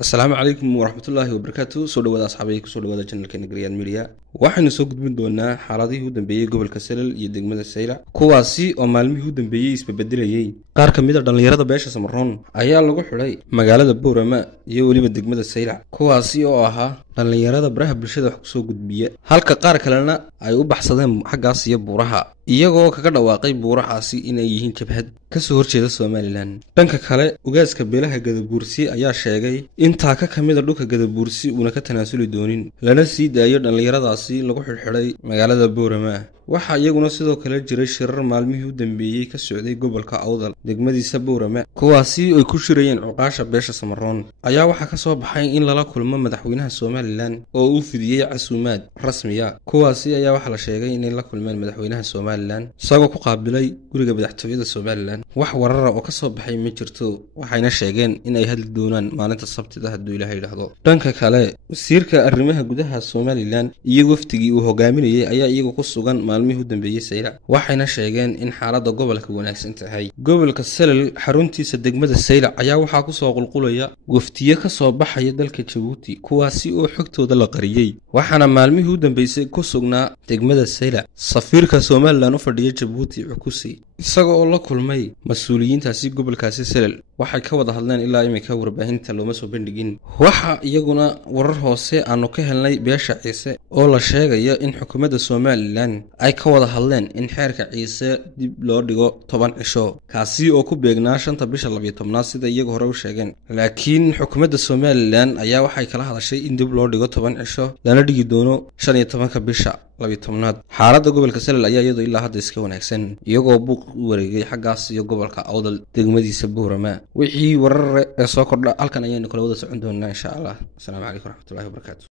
السلام عليكم ورحمة الله وبركاته. سو dhawaada asxaabay ku soo dhawaada channelkeena Griyaan Media. Waxaanu soo gudbin doonaa xaaladihii u dambeeyay gobolka Sanaag iyo degmada Saylac, kuwaasi oo maalmihii u dambeeyay isbedelayay. Qaar ka mid ah dhalinyarada beesha Samaroon ayaa lagu xidhay magaalada Boorama iyo waliba degmada Saylac, kuwaasi oo ahaa dhalinyarada baraha bulshada wax ku soo gudbiya, halka qaar kalena ay u baxsadeen xaggaas iyo buuraha, iyagoo kaga dhawaaqay buurahaasi inay yihiin jabhad ka soo horjeeda Somaliland. Dhanka kale, ugaaska beelaha Gadabuursi ayaa sheegay in taaka ka mid ah dhulka Gadabuursi uuna ka tanaasuli doonin, lana sii daayo dhalinyaradaasi lagu xidhay magaalada Boorama. waxa iyaguna sidoo kale jiray shirar maalmihii u dambeeyay ka socday gobolka Awdal degmadiisa Boorama, kuwaasi oo ku shirayeen cuqaasha beesha Samaroon. ayaa waxa ka soo baxay in lala kulmo madaxweynaha Somaliland oo uu fidiyay casuumaad rasmi ah. kuwaasi ayaa waxa la sheegay inay la kulmeen madaxweynaha Somaliland isagoo ku qaabilay guriga madaxtooyada Somaliland. wax warar oo ka soo baxay ma jirto, waxayna sheegeen in ay hadli doonaan maalinta Sabtida hadduu Ilaahay yiraahdo. dhanka kale, wasiirka arrimaha gudaha Somaliland iyo waftigii uu hogaaminayay ayaa iyagu ku sugan maalmihii u dambeeyay Saylac, waxayna sheegeen in xaaladda gobolka wanaagsan tahay. gobolka Sanaag xaruntiisa degmada Saylac ayaa waxaa ku soo qulqulaya waftiye ka soo baxaya dalka Djibouti, kuwaasi oo xogtooda la qariyay, waxaana maalmihii u dambeysay ku sugnaa degmada Saylac safiirka Somaliland u fadhiya Djibouti Cukusi, isagoo la kulmay mas'uuliyiintaasi gobolkaasi Sanaag. waxay ka wada hadleen ilaa imika warbaahinta looma soo bandhigin. waxa iyaguna warar hoose aanu ka helnay beesha Ciise oo la sheegayo in xukuumadda Somaliland ay ka wada hadleen in xeerka Ciise dib loo dhigo 10 cisho, kaasi oo ku beegnaa 5 bisha 12 sida iyagu hore u sheegeen. laakiin xukuumadda Somaliland ayaa waxay kala hadashay in dib loo dhigo 10 cisho lana dhigi doono 15 bisha 12. xaaladda gobolka Sanaag ayaa iyadoo ilaa hadda iska wanaagsan, iyagoo buuq u wareegay xaggaas iyo gobolka Awdal degmadiisa Boorama. wixii warar soo kordha halkan ayaynu kala wada socon doonaa insha Allah. Assalaamu calaykum waraxmatullaahi wabarakaatuh.